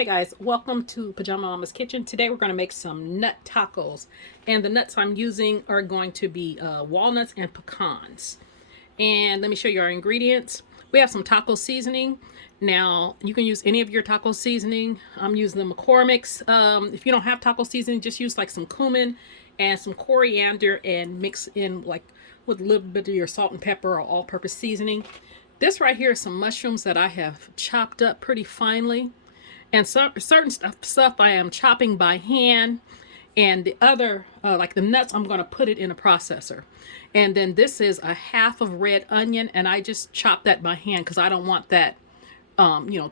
Hey guys, welcome to Pajama Mama's Kitchen. Today we're going to make some nut tacos. And the nuts I'm using are going to be walnuts and pecans. And let me show you our ingredients. We have some taco seasoning. Now, you can use any of your taco seasoning. I'm using the McCormick's. If you don't have taco seasoning, just use like some cumin and some coriander and mix in like with a little bit of your salt and pepper or all-purpose seasoning. This right here is some mushrooms that I have chopped up pretty finely. And certain stuff I am chopping by hand, and the other, like the nuts, I'm going to put it in a processor. And then this is a half of red onion, and I just chop that by hand because I don't want that,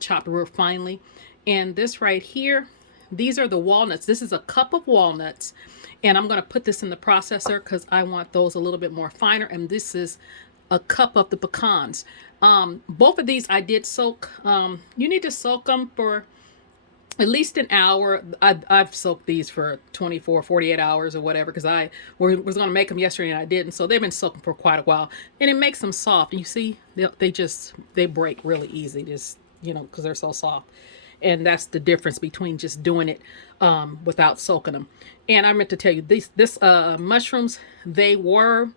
chopped real finely. And this right here, these are the walnuts. This is a cup of walnuts, and I'm going to put this in the processor because I want those a little bit more finer. And this is a cup of the pecans. Both of these I did soak. You need to soak them for at least an hour. I've soaked these for 24, 48 hours or whatever because I was going to make them yesterday and I didn't. So they've been soaking for quite a while, and it makes them soft. And you see, they break really easy, just because they're so soft. And that's the difference between just doing it without soaking them. And I meant to tell you, this mushrooms, they were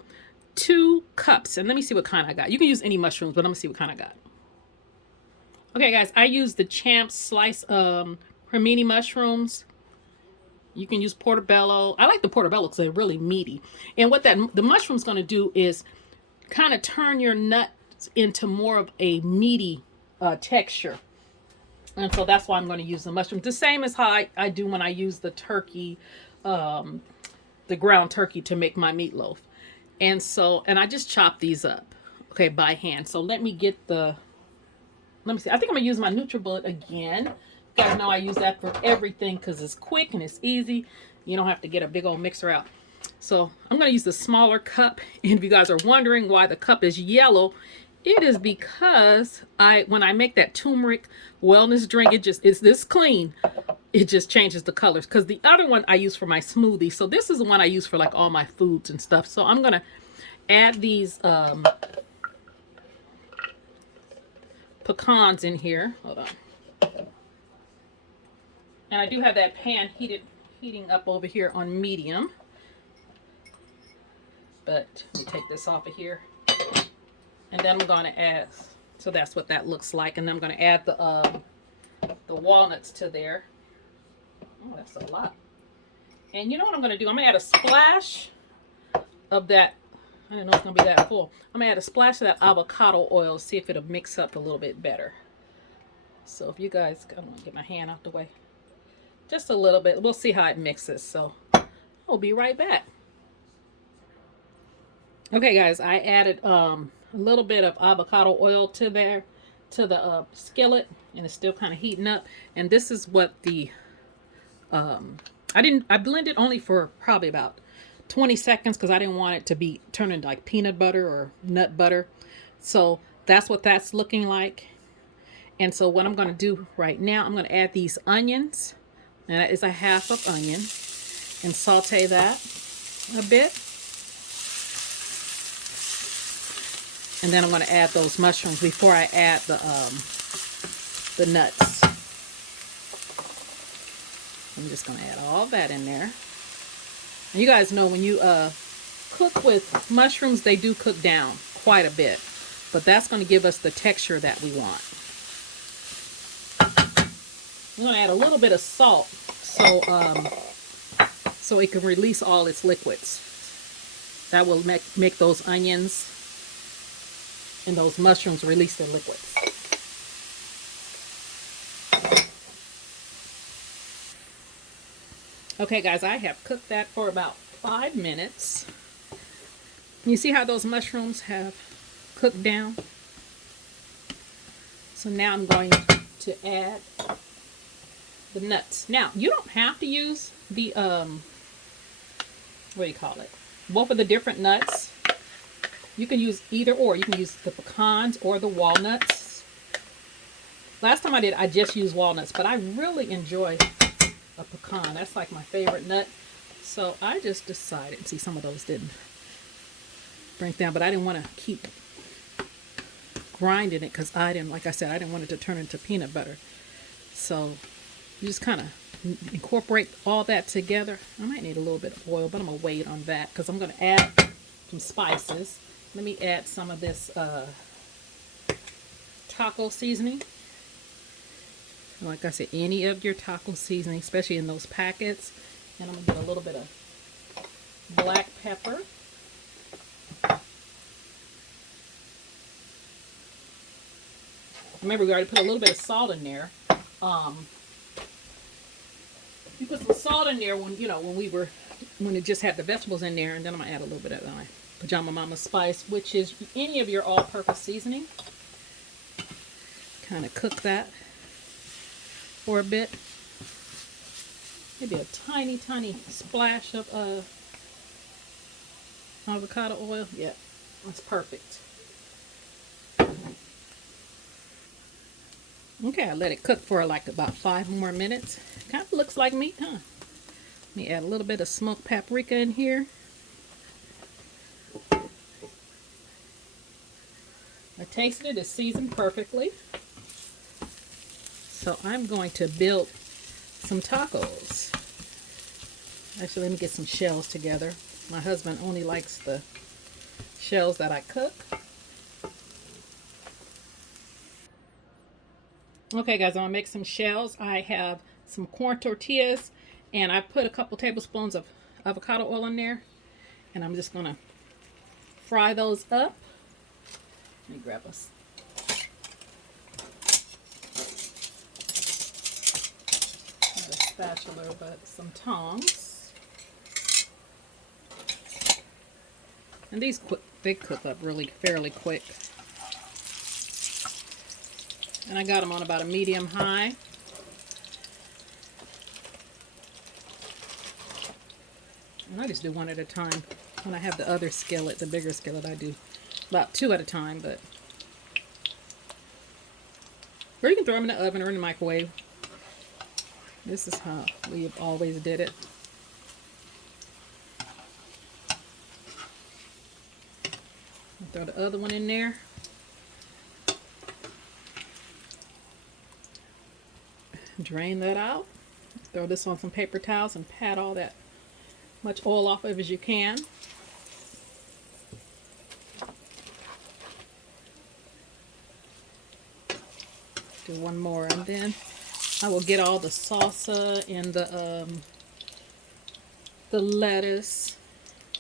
2 cups. And let me see what kind I got. You can use any mushrooms, but I'm gonna see what kind I got. Okay, guys, I used the Champs slice cremini mushrooms. You can use portobello. I like the portobello because they're really meaty. And what the mushroom's going to do is kind of turn your nuts into more of a meaty texture. And so that's why I'm going to use the mushrooms. The same as how I do when I use the turkey, the ground turkey to make my meatloaf. And I just chop these up, okay, by hand. So let me see. I think I'm going to use my NutriBullet again. You guys know I use that for everything because it's quick and it's easy. You don't have to get a big old mixer out. So I'm going to use the smaller cup. And if you guys are wondering why the cup is yellow, it is because when I make that turmeric wellness drink, it's this clean. It just changes the colors because the other one I use for my smoothie. So this is the one I use for like all my foods and stuff. So I'm going to add these pecans in here. Hold on. And I do have that pan heating up over here on medium. But let me take this off of here. And then I'm going to add, so that's what that looks like. And then I'm going to add the walnuts to there. Oh, that's a lot. And you know what I'm going to do? I'm going to add a splash of that. I didn't know it's going to be that full. I'm going to add a splash of that avocado oil, see if it'll mix up a little bit better. So if you guys, I'm going to get my hand out the way. Just a little bit. We'll see how it mixes. So I'll be right back. Okay, guys, I added a little bit of avocado oil to the skillet, and it's still kind of heating up. And this is what I blended only for probably about 20 seconds because I didn't want it to be turning like peanut butter or nut butter. So that's what that's looking like. And so what I'm going to do right now, I'm going to add these onions. And that is a half of onion. And saute that a bit. And then I'm going to add those mushrooms before I add the nuts. I'm just going to add all that in there. And you guys know when you cook with mushrooms, they do cook down quite a bit. But that's going to give us the texture that we want. I'm going to add a little bit of salt so it can release all its liquids. That will make those onions and those mushrooms release their liquids. Okay, guys, I have cooked that for about 5 minutes. You see how those mushrooms have cooked down? So now I'm going to add the nuts. Now, you don't have to use the, what do you call it? Both of the different nuts. You can use either or. You can use the pecans or the walnuts. Last time I just used walnuts, but I really enjoy a pecan. That's like my favorite nut. So I just decided, see, some of those didn't break down, but I didn't want to keep grinding it because like I said, I didn't want it to turn into peanut butter. So You just kind of incorporate all that together. I might need a little bit of oil, but I'm going to wait on that because I'm going to add some spices. Let me add some of this taco seasoning. Like I said, any of your taco seasoning, especially in those packets. And I'm going to get a little bit of black pepper. Remember, we already put a little bit of salt in there. You put some salt in there when, you know, when it just had the vegetables in there. And then I'm going to add a little bit of my Pajama Mama spice, which is any of your all-purpose seasoning. Kind of cook that for a bit. Maybe a tiny, tiny splash of avocado oil. Yeah, that's perfect. Okay, I let it cook for like about 5 more minutes. Kind of looks like meat, huh? Let me add a little bit of smoked paprika in here. I tasted it. It's seasoned perfectly. So I'm going to build some tacos. Actually, let me get some shells together. My husband only likes the shells that I cook. Okay, guys, I'm gonna make some shells. I have some corn tortillas, and I put a couple tablespoons of avocado oil in there, and I'm just gonna fry those up. Let me grab a spatula, but some tongs. And these they cook up really fairly quick. And I got them on about a medium high. And I just do one at a time. When I have the other skillet, the bigger skillet, I do about 2 at a time. But or you can throw them in the oven or in the microwave. This is how we have always did it. Throw the other one in there. Drain that out. Throw this on some paper towels and pat all that much oil off of as you can. Do one more, and then I will get all the salsa and the lettuce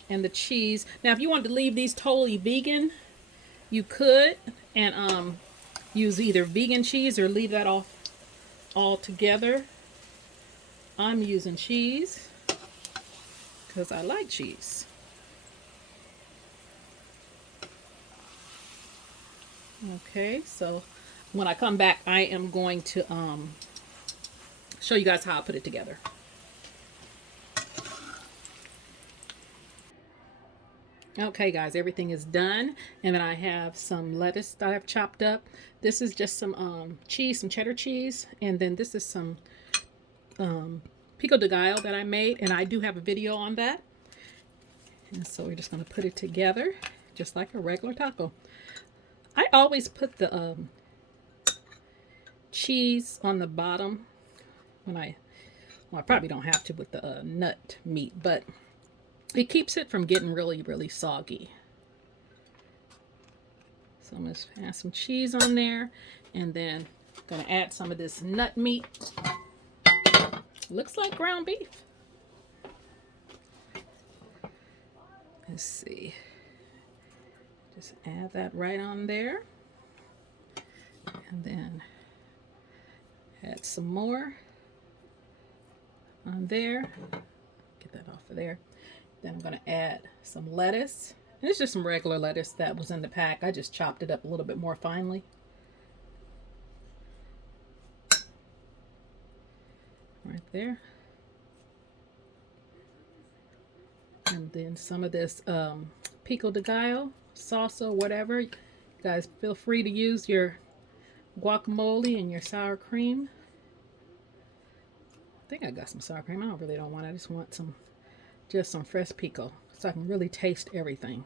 and the cheese. Now, if you wanted to leave these totally vegan, you could, and use either vegan cheese or leave that off all together. I'm using cheese because I like cheese. Okay, so when I come back, I am going to show you guys how I put it together. Okay, guys, everything is done, and then I have some lettuce that I've chopped up. This is just some cheese, some cheddar cheese, and then this is some pico de gallo that I made, and I do have a video on that. And so we're just going to put it together just like a regular taco. I always put the cheese on the bottom when I probably don't have to with the nut meat, but it keeps it from getting really, really soggy. So I'm going to add some cheese on there, and then I'm going to add some of this nut meat. Looks like ground beef. Let's see. Just add that right on there. And then add some more on there. Get that off of there. Then I'm going to add some lettuce. And it's just some regular lettuce that was in the pack. I just chopped it up a little bit more finely. Right there. And then some of this pico de gallo, salsa, whatever. You guys feel free to use your guacamole and your sour cream. I think I got some sour cream. I really don't want it. I just want just some fresh pico so I can really taste everything.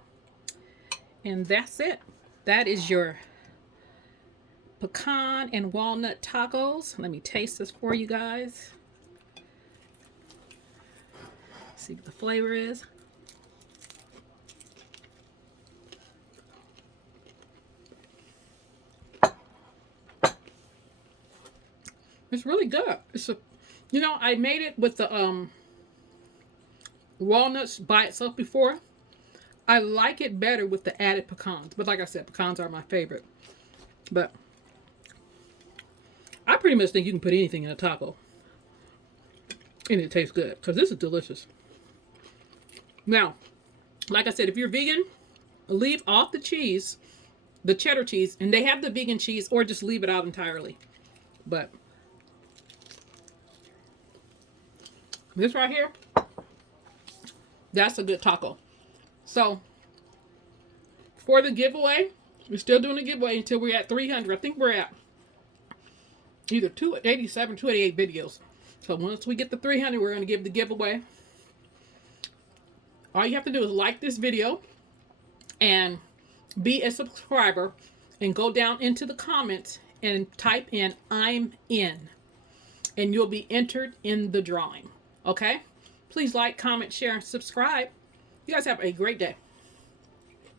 And that's it. That is your pecan and walnut tacos. Let me taste this for you guys. See what the flavor is. It's really good. It's a, you know, I made it with the walnuts by itself before. I like it better with the added pecans. But like I said, pecans are my favorite. But I pretty much think you can put anything in a taco. And it tastes good. Because this is delicious. Now, like I said, if you're vegan, leave off the cheese, the cheddar cheese. And they have the vegan cheese, or just leave it out entirely. But this right here, that's a good taco. So, for the giveaway, we're still doing the giveaway until we're at 300. I think we're at either 287, 288 videos. So, once we get the 300, we're going to give the giveaway. All you have to do is like this video and be a subscriber and go down into the comments and type in "I'm in," and you'll be entered in the drawing. Okay? Please like, comment, share, and subscribe. You guys have a great day.